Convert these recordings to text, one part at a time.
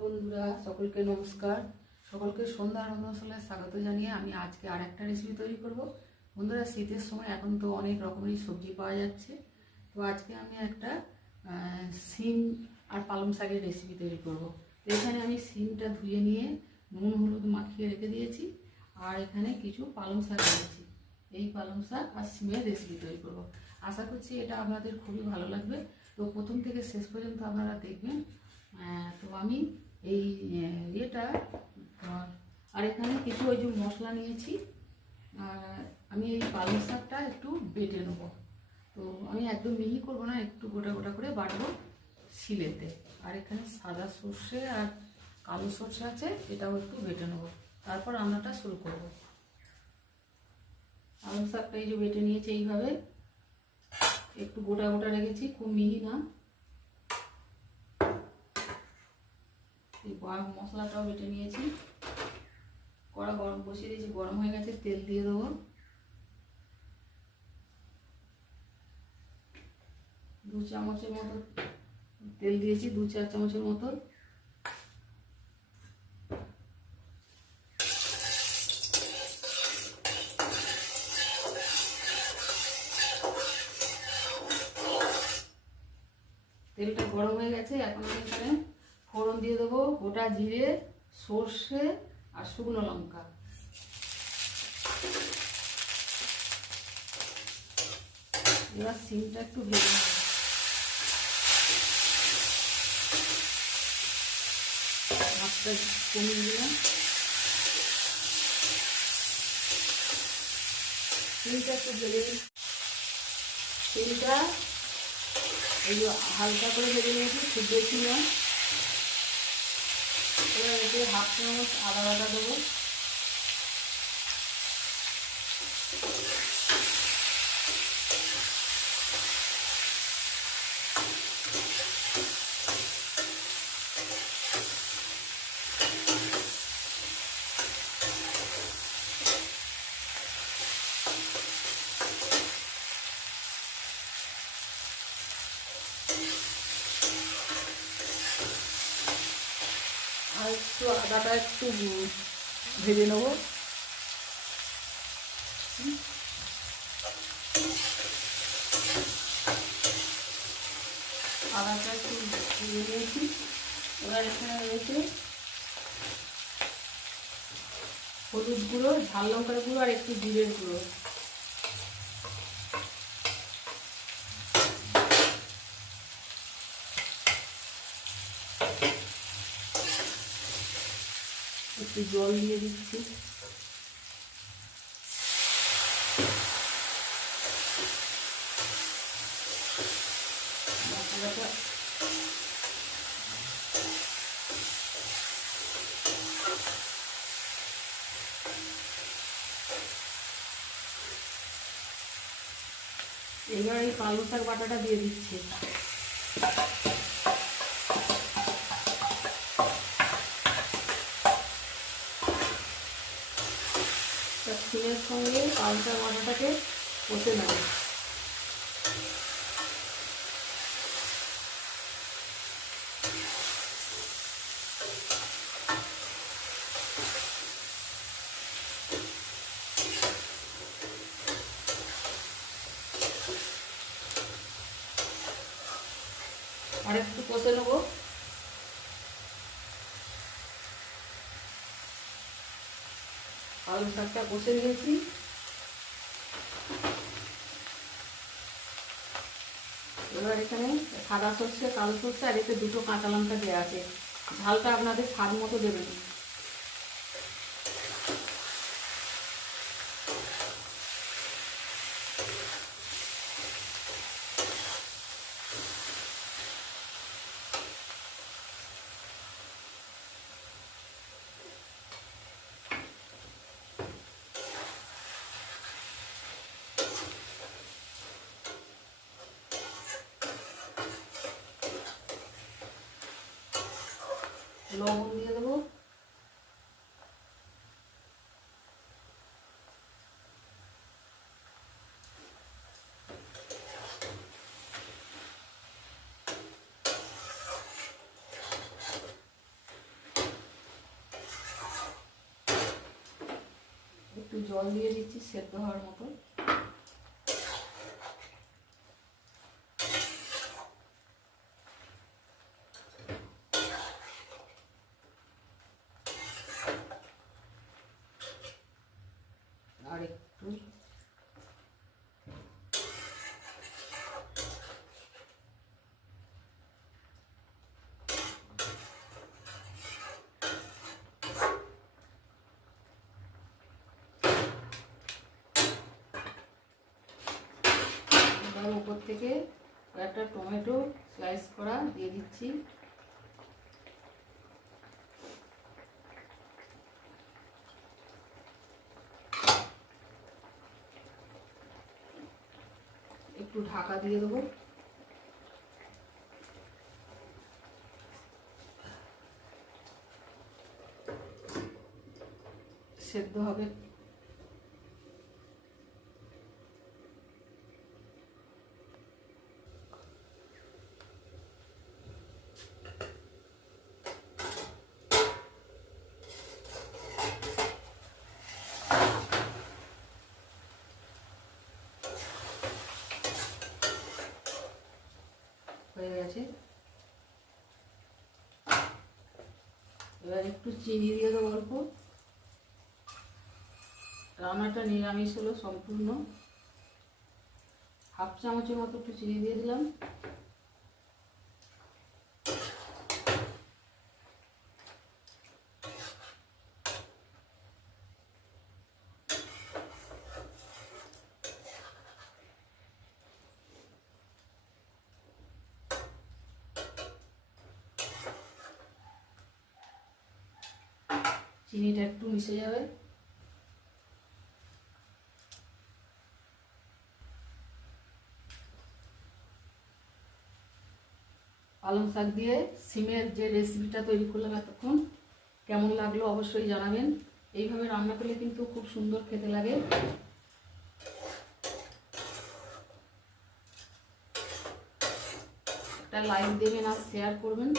বন্ধুরা সকলকে নমস্কার। সকলকে সন্ধ্যা রন্ধনশালায় স্বাগত জানিয়ে আমি আজকে আর একটা রেসিপি তৈরি করব। বন্ধুরা, শীতের সময় এখন তো অনেক রকমেরই সবজি পাওয়া যাচ্ছে। তো আজকে আমি একটা শিম আর পালং শাকের রেসিপি তৈরি করব। তো এখানে আমি শিমটা ধুয়ে নিয়ে নুন হলুদ মাখিয়ে রেখে দিয়েছি, আর এখানে কিছু পালং শাক দিয়েছি। এই পালং শাক আর শিমের রেসিপি তৈরি করব। আশা করছি এটা আপনাদের খুবই ভালো লাগবে। তো প্রথম থেকে শেষ পর্যন্ত আপনারা দেখবেন। তো আমি এই ইয়েটা আর এখানে কিছু ওই যে মশলা নিয়েছি। আর আমি এই পালং শাকটা একটু বেটে নেব। তো আমি একদম মিহি করবো না, একটু গোটা গোটা করে বাটবো শিলেতে। আর এখানে সাদা সর্ষে আর কালো সর্ষে আছে, এটাও একটু বেটে নেবো, তারপর রান্নাটা শুরু করব। পালং শাকটা এই যে বেটে নিয়েছি এইভাবে, একটু গোটা গোটা রেখেছি, খুব মিহি না। এই মশলাটাও বেটে নিয়েছি। কড়া গরম বসিয়ে দিয়েছি, গরম হয়ে গেছে, তেল দিয়ে দেবো। দু চামচের মতো তেল দিয়েছি, 2-4 চামচের মতো। তেলটা গরম হয়ে গেছে, এখন আমি এখানে ফোড়ন দিয়ে দেবো গোটা জিরে, সর্ষে আর শুকনো লঙ্কা। এবার সিমটা একটু ভেজে নেব। মাছটা কমিয়ে দিলাম। সিমটা একটু ভেজে, সিমটা এই যে হালকা করে ভেজে নিয়েছি, খুব বেশি নয়। এবার এতে 1/2 চামচ আদা বাটা দেবো। আর একটু আদাটা একটু ভেজে নেবো। আদাটা একটু ভেজে নিয়েছি। এবার এখানে রয়েছে হলুদ গুঁড়ো, ঝাল লঙ্কার গুঁড়ো আর একটু জিরের গুঁড়ো। একটু জল দিয়ে দিচ্ছি। মশলাটা এবার এই পালং শাক বাটাটা দিয়ে দিচ্ছি। সিমের সঙ্গে পালং শাক বাটাটাকে কষে নেব। আর একটু কষে নেবো। পালং শাকটা কষে নিয়েছি। এবার এখানে সাদা সর্ষে, কালো সর্ষে আর এতে 2টো কাঁচা লঙ্কা দেওয়া আছে। ঝালটা আপনাদের স্বাদ মতো দেবেন। লবণ দিয়ে দেবো। একটু জল দিয়ে দিচ্ছি সেদ্ধ হওয়ার মতো। আর একটু উপর থেকে একটা টমেটো স্লাইস করা দিয়ে দিচ্ছি। একটু ঢাকা দিয়ে দেবো। সেদ্ধ হবে। হয়ে গেছে। এবার একটু চিনি দিয়ে দেবো অল্প। রান্নাটা নিরামিষ হলো সম্পূর্ণ। হাফ চামচের মতো একটু চিনি দিয়ে দিলাম। চিনিটা একটু মিশে যাবে। পালং শাক দিয়ে সিমের যে রেসিপিটা তৈরি করলাম এতক্ষণ, কেমন লাগলো অবশ্যই জানাবেন। এইভাবে রান্না করলে কিন্তু খুব সুন্দর খেতে লাগে। একটা লাইক দেবেন আর শেয়ার করবেন।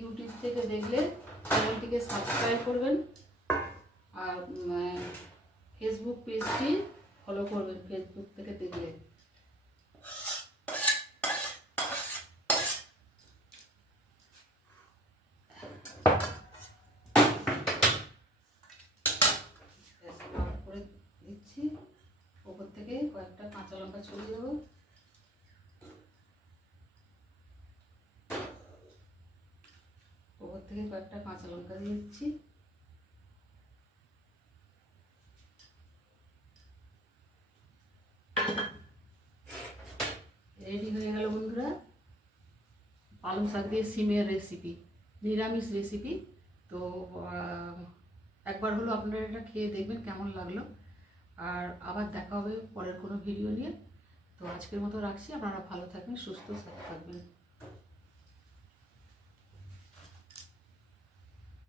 ইউটিউব থেকে দেখলে চ্যানেলটিকে সাবস্ক্রাইব করবেন আর ফেসবুক পেজটি ফলো করবেন ফেসবুক থেকে দেখলে। করে দিচ্ছি। ওপর থেকে কয়েকটা কাঁচা লঙ্কা ছড়িয়ে দেবো। ওপর থেকে কয়েকটা কাঁচা লঙ্কা দিয়ে দিচ্ছি। রেডি হয়ে গেল বন্ধুরা পালং শাক দিয়ে সিমের রেসিপি, নিরামিষ রেসিপি। তো একবার হলো আপনারা এটা খেয়ে দেখবেন কেমন লাগলো। আর আবার দেখা হবে পরের কোনো ভিডিও নিয়ে। তো আজকের মতো রাখছি। আপনারা ভালো থাকবেন, সুস্থ থাকবেন।